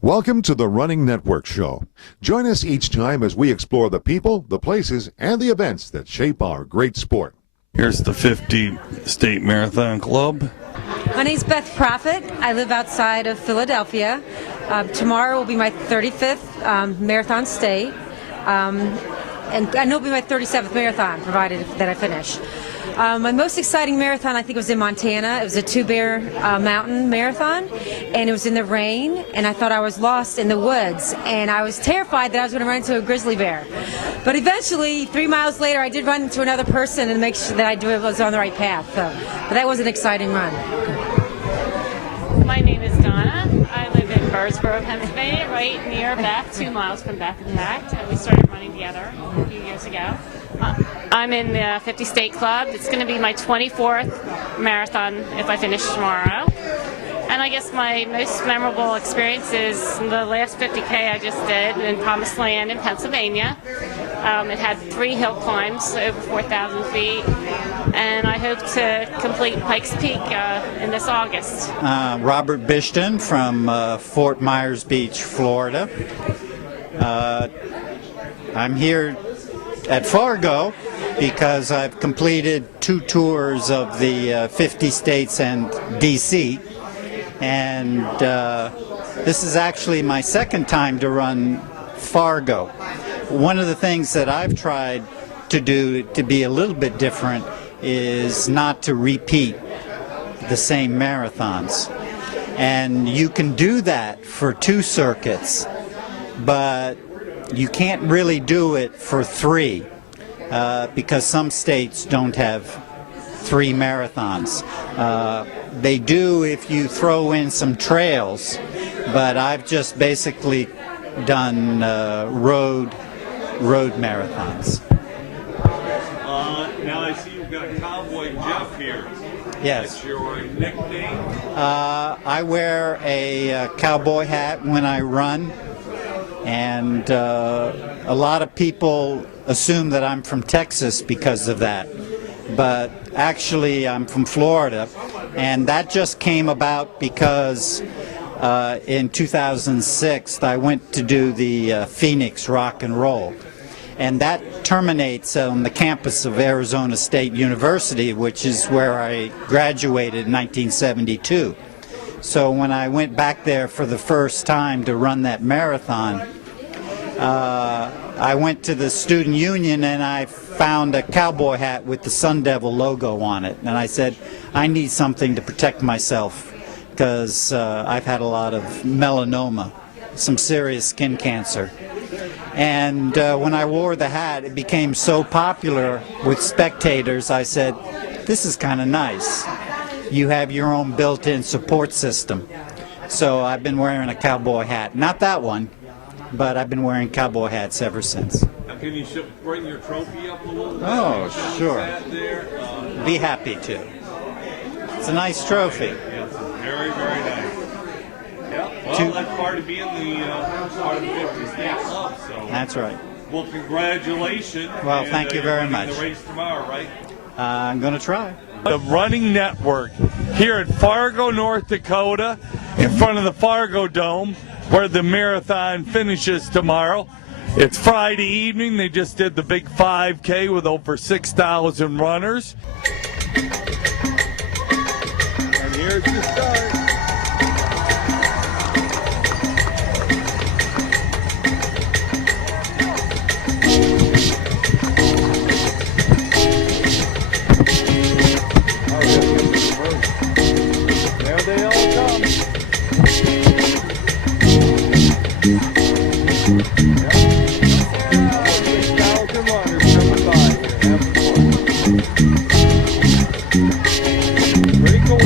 Welcome to the Running Network Show. Join us each time as we explore the people, the places, and the events that shape our great sport. Here's the 50 State Marathon Club. My name's Beth Prophet. I live outside of Philadelphia. Tomorrow will be my 35th marathon stay. And I know it'll be my 37th marathon, provided that I finish. My most exciting marathon, I think, was in Montana. It was a Two-Bear Mountain Marathon, and it was in the rain, and I thought I was lost in the woods, and I was terrified that I was going to run into a grizzly bear. But eventually, 3 miles later, I did run into another person and make sure that I was on the right path. But that was an exciting run. My name is Donna. I live in Birdsboro, Pennsylvania, right near Beth, 2 miles from Beth, in fact. And we started running together a few years ago. I'm in the 50 State Club. It's going to be my 24th marathon if I finish tomorrow. And I guess my most memorable experience is the last 50K I just did in Promised Land in Pennsylvania. It had 3 hill climbs, over 4,000 feet, and I hope to complete Pikes Peak in this August. Robert Bishton from Fort Myers Beach, Florida. I'm here at Fargo because I've completed 2 tours of the 50 states and D.C. And this is actually my second time to run Fargo. One of the things that I've tried to do to be a little bit different is not to repeat the same marathons. And you can do that for 2 circuits, but you can't really do it for 3 because some states don't have 3 marathons. They do if you throw in some trails, but I've just basically done road marathons. Now I see you've got a Cowboy Jeff here. Yes. That's your nickname? I wear a cowboy hat when I run, and a lot of people assume that I'm from Texas because of that. But actually I'm from Florida, and that just came about because in 2006 I went to do the Phoenix Rock and Roll, and that terminates on the campus of Arizona State University, which is where I graduated in 1972. So when I went back there for the first time to run that marathon, I went to the student union and I found a cowboy hat with the Sun Devil logo on it, and I said, I need something to protect myself because I've had a lot of melanoma, some serious skin cancer. And when I wore the hat, it became so popular with spectators, I said, this is kind of nice. You have your own built-in support system. So I've been wearing a cowboy hat. Not that one, but I've been wearing cowboy hats ever since. Now, can you bring your trophy up a little bit? Oh, sure. There? Be happy to. It's a nice trophy. Yes, very, very nice. Yeah, well, that's part of being the part of the 50 State Club. So. That's right. Well, congratulations. Well, and, thank you you're very running much. The race tomorrow, right? I'm going to try. The Running Network here at Fargo, North Dakota, in front of the Fargo Dome, where the marathon finishes tomorrow. It's Friday evening. They just did the big 5K with over 6,000 runners. And here's the start. There they all come. Pretty cool.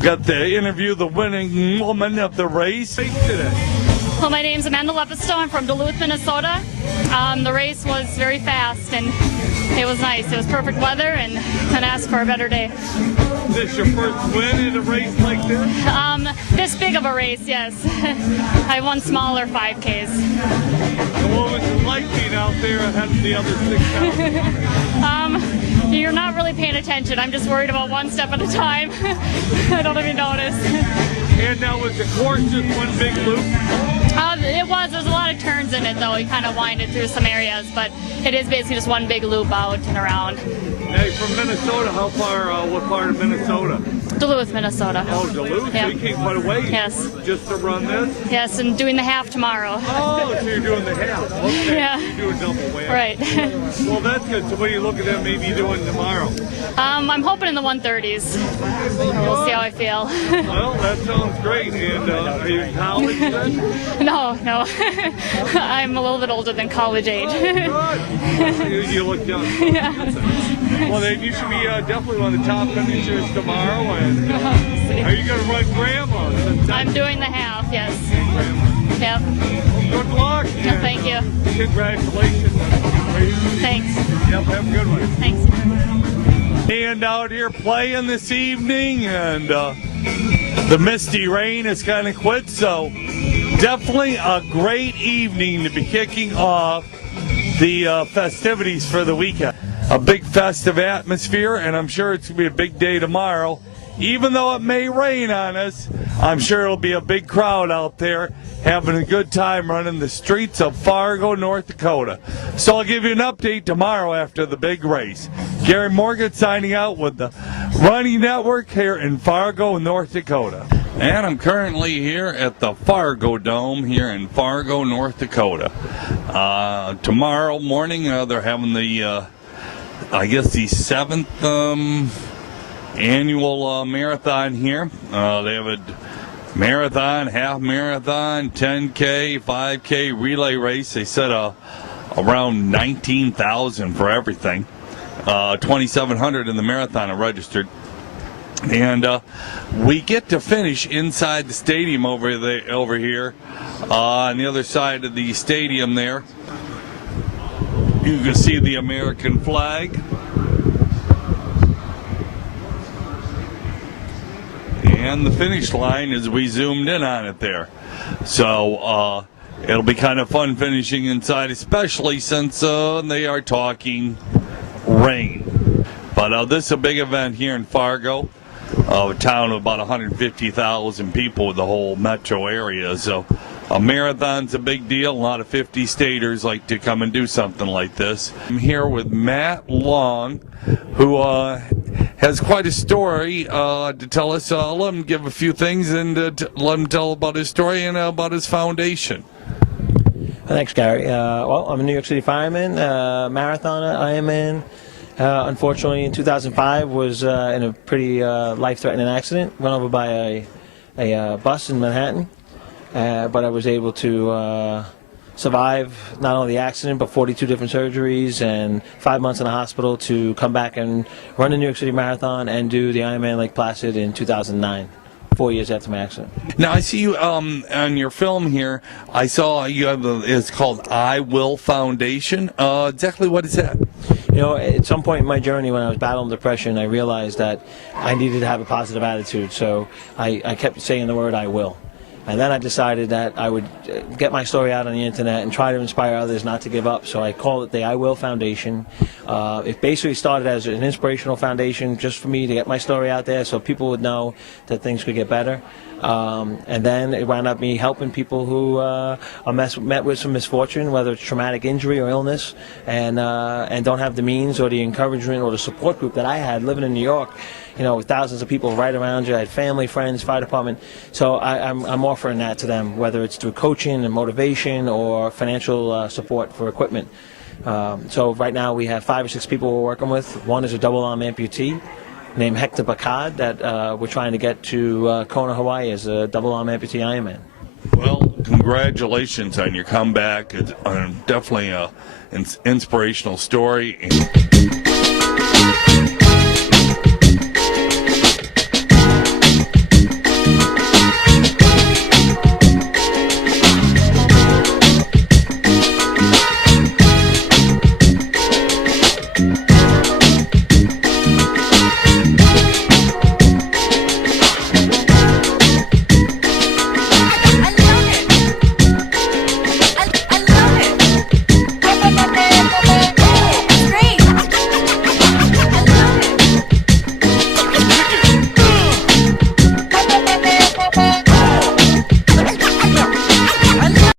got to interview the winning woman of the race today. Well, my name's Amanda Lepisto. I'm from Duluth, Minnesota. The race was very fast and it was nice. It was perfect weather and couldn't ask for a better day. Is this your first win in a race like this? This big of a race, yes. I won smaller 5Ks. And what was it like being out there ahead of the other 6,000? You're not really paying attention. I'm just worried about one step at a time. I don't even notice. And now was the course just one big loop? It was. There's a lot of turns in it, though. You kind of winded through some areas, but it is basically just one big loop out and around. Hey, from Minnesota, how far, what part of Minnesota? Duluth, Minnesota. Oh, Duluth? Yeah. So you came quite a ways? Yes. Just to run this? Yes, and doing the half tomorrow. Oh, so you're doing the half. Okay. Yeah. You're doing double whammy. Right. Well, that's good. So what are you looking at maybe doing tomorrow? I'm hoping in the 130s. We'll see how I feel. Well, that sounds great. And are you in college then? No. I'm a little bit older than college age. Good. You look young. Yeah. Well, then you should be definitely one of the top finishers tomorrow. And are you going to run Grandma? I'm doing the half, yes. Yep. Good luck. Yeah, thank you. Congratulations. Thanks. Yep, have a good one. Thanks. And out here playing this evening, and the misty rain has kind of quit, so definitely a great evening to be kicking off the festivities for the weekend. A big festive atmosphere, and I'm sure it's going to be a big day tomorrow. Even though it may rain on us, I'm sure it'll be a big crowd out there having a good time running the streets of Fargo, North Dakota. So I'll give you an update tomorrow after the big race. Gary Morgan signing out with the Running Network here in Fargo, North Dakota. And I'm currently here at the Fargo Dome here in Fargo, North Dakota. Tomorrow morning they're having the I guess the 7th annual marathon here. They have a marathon, half marathon, 10K, 5K relay race. They said around 19,000 for everything. 2,700 in the marathon are registered. And we get to finish inside the stadium over here on the other side of the stadium there. You can see the American flag. And the finish line as we zoomed in on it there. So it'll be kind of fun finishing inside, especially since they are talking rain. But this is a big event here in Fargo, a town of about 150,000 people with the whole metro area. So a marathon's a big deal. A lot of 50-staters like to come and do something like this. I'm here with Matt Long, who has quite a story to tell us. Let him give a few things and let him tell about his story and about his foundation. Thanks, Gary. Well, I'm a New York City fireman, marathoner, Ironman. Unfortunately, in 2005, was in a pretty life-threatening accident. Run over by a bus in Manhattan. But I was able to survive not only the accident, but 42 different surgeries and 5 months in the hospital to come back and run the New York City Marathon and do the Ironman Lake Placid in 2009, 4 years after my accident. Now, I see you on your film here. I saw you have it's called I Will Foundation. Exactly what is that? You know, at some point in my journey when I was battling depression, I realized that I needed to have a positive attitude. So I kept saying the word I will. And then I decided that I would get my story out on the internet and try to inspire others not to give up. So I called it the I Will Foundation. It basically started as an inspirational foundation just for me to get my story out there so people would know that things could get better. And then it wound up me helping people who are met with some misfortune, whether it's traumatic injury or illness, and don't have the means or the encouragement or the support group that I had living in New York. You know, with thousands of people right around you. I had family, friends, fire department. So I'm offering that to them, whether it's through coaching and motivation or financial support for equipment. So right now we have 5 or 6 people we're working with. One is a double-arm amputee named Hector Bacard that we're trying to get to Kona, Hawaii as a double-arm amputee Ironman. Well, congratulations on your comeback. It's definitely an inspirational story.